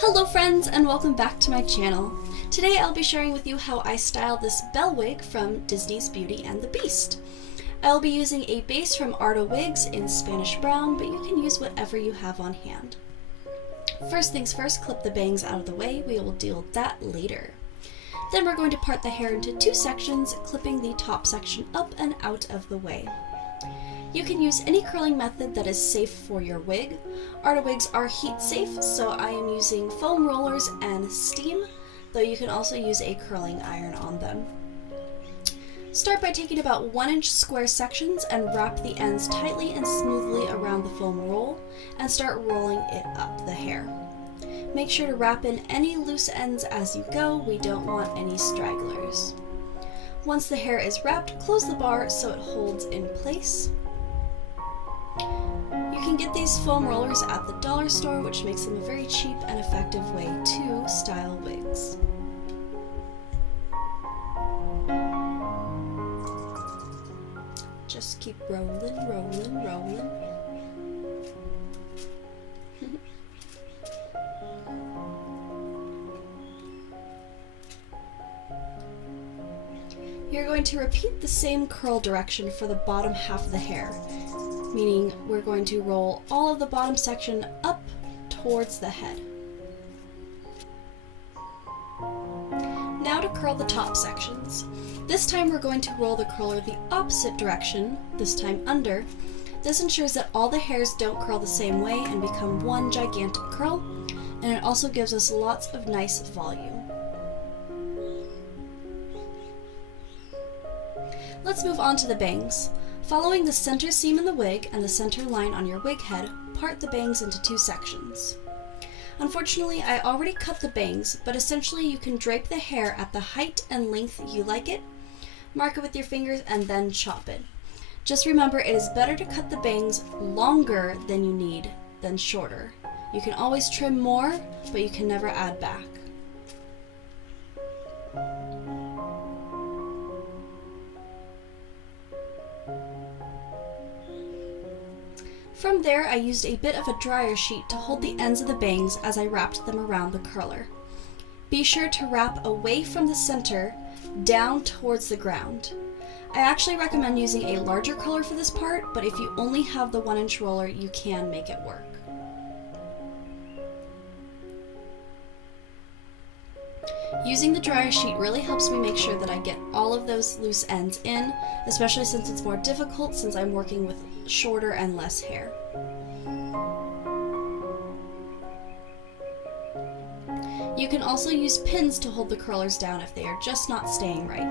Hello friends and welcome back to my channel. Today I'll be sharing with you how I styled this Belle Wig from Disney's Beauty and the Beast. I will be using a base from Arda wigs in Spanish brown, but you can use whatever you have on hand. First things first, clip the bangs out of the way. We will deal with that later. Then we're going to part the hair into two sections, clipping the top section up and out of the way. You can use any curling method that is safe for your wig. Arda wigs are heat safe, so I am using foam rollers and steam, though you can also use a curling iron on them. Start by taking about 1-inch square sections and wrap the ends tightly and smoothly around the foam roll and start rolling it up the hair. Make sure to wrap in any loose ends as you go. We don't want any stragglers. Once the hair is wrapped, close the bar so it holds in place. You can get these foam rollers at the dollar store, which makes them a very cheap and effective way to style wigs. Just keep rolling, rolling, rolling. You're going to repeat the same curl direction for the bottom half of the hair, meaning we're going to roll all of the bottom section up towards the head. Now to curl the top sections. This time we're going to roll the curler the opposite direction, this time under. This ensures that all the hairs don't curl the same way and become one gigantic curl, and it also gives us lots of nice volume. Let's move on to the bangs. Following the center seam in the wig and the center line on your wig head, part the bangs into two sections. Unfortunately, I already cut the bangs, but essentially you can drape the hair at the height and length you like it, mark it with your fingers, and then chop it. Just remember, it is better to cut the bangs longer than you need than shorter. You can always trim more, but you can never add back. From there, I used a bit of a dryer sheet to hold the ends of the bangs as I wrapped them around the curler. Be sure to wrap away from the center, down towards the ground. I actually recommend using a larger curler for this part, but if you only have the 1-inch roller, you can make it work. Using the dryer sheet really helps me make sure that I get all of those loose ends in, especially since it's more difficult since I'm working with shorter and less hair. You can also use pins to hold the curlers down if they are just not staying right.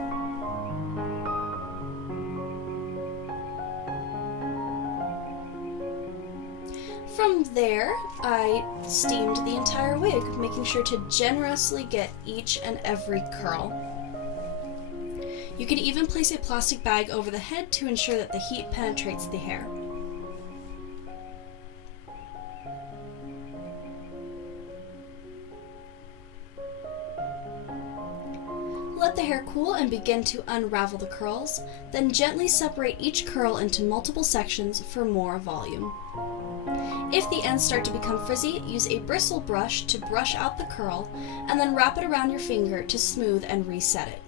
From there, I steamed the entire wig, making sure to generously get each and every curl. You can even place a plastic bag over the head to ensure that the heat penetrates the hair. Let the hair cool and begin to unravel the curls, then gently separate each curl into multiple sections for more volume. If the ends start to become frizzy, use a bristle brush to brush out the curl, and then wrap it around your finger to smooth and reset it.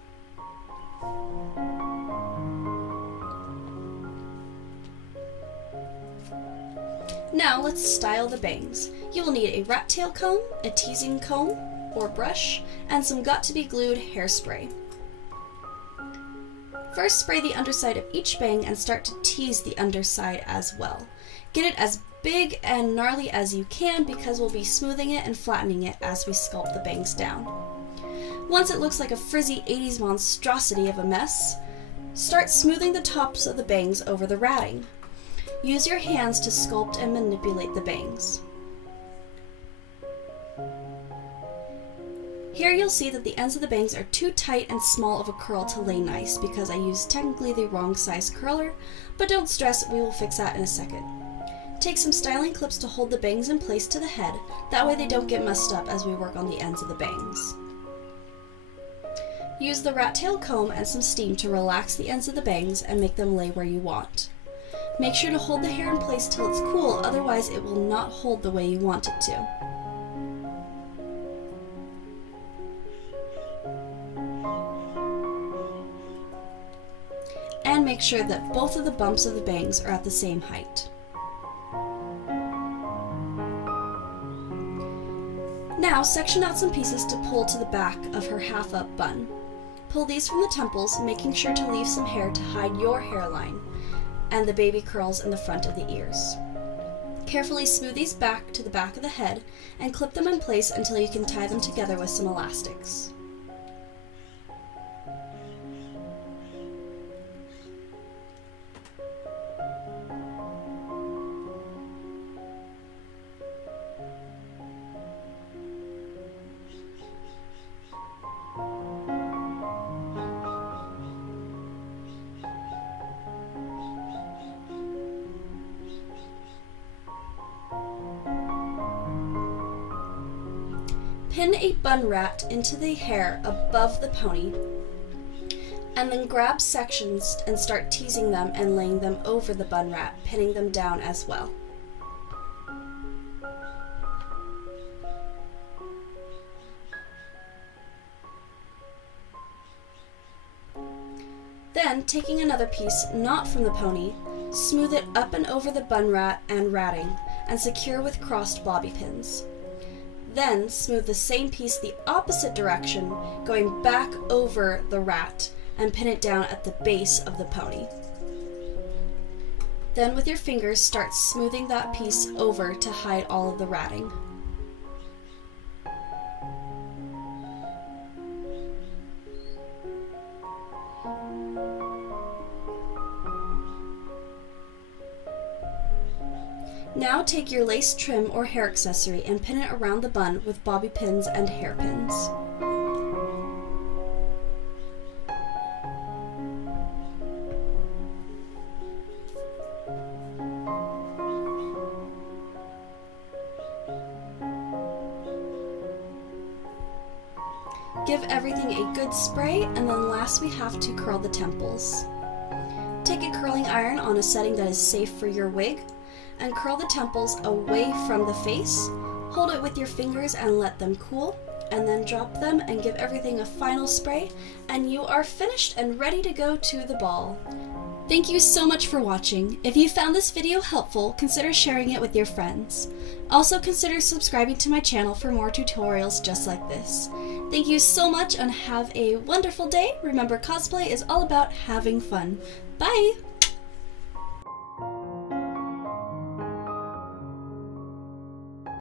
Now let's style the bangs. You will need a rat tail comb, a teasing comb or brush, and some got-to-be-glued hairspray. First, spray the underside of each bang and start to tease the underside as well. Get it as big and gnarly as you can because we'll be smoothing it and flattening it as we sculpt the bangs down. Once it looks like a frizzy 80s monstrosity of a mess, start smoothing the tops of the bangs over the ratting. Use your hands to sculpt and manipulate the bangs. Here you'll see that the ends of the bangs are too tight and small of a curl to lay nice because I used technically the wrong size curler, but don't stress, we will fix that in a second. Take some styling clips to hold the bangs in place to the head, that way they don't get messed up as we work on the ends of the bangs. Use the rat tail comb and some steam to relax the ends of the bangs and make them lay where you want. Make sure to hold the hair in place till it's cool, otherwise it will not hold the way you want it to. make sure that both of the bumps of the bangs are at the same height. Now section out some pieces to pull to the back of her half-up bun. Pull these from the temples, making sure to leave some hair to hide your hairline and the baby curls in the front of the ears. Carefully smooth these back to the back of the head and clip them in place until you can tie them together with some elastics. Pin a bun rat into the hair above the pony, and then grab sections and start teasing them and laying them over the bun rat, pinning them down as well. Then, taking another piece not from the pony, smooth it up and over the bun rat and ratting, and secure with crossed bobby pins. Then smooth the same piece the opposite direction, going back over the rat, and pin it down at the base of the pony. Then with your fingers start smoothing that piece over to hide all of the ratting. Now take your lace trim or hair accessory and pin it around the bun with bobby pins and hairpins. Give everything a good spray, and then last we have to curl the temples. Take a curling iron on a setting that is safe for your wig, and curl the temples away from the face. Hold it with your fingers and let them cool, and then drop them and give everything a final spray, and you are finished and ready to go to the ball. Thank you so much for watching. If you found this video helpful, consider sharing it with your friends. Also consider subscribing to my channel for more tutorials just like this. Thank you so much and have a wonderful day. Remember, cosplay is all about having fun. Bye!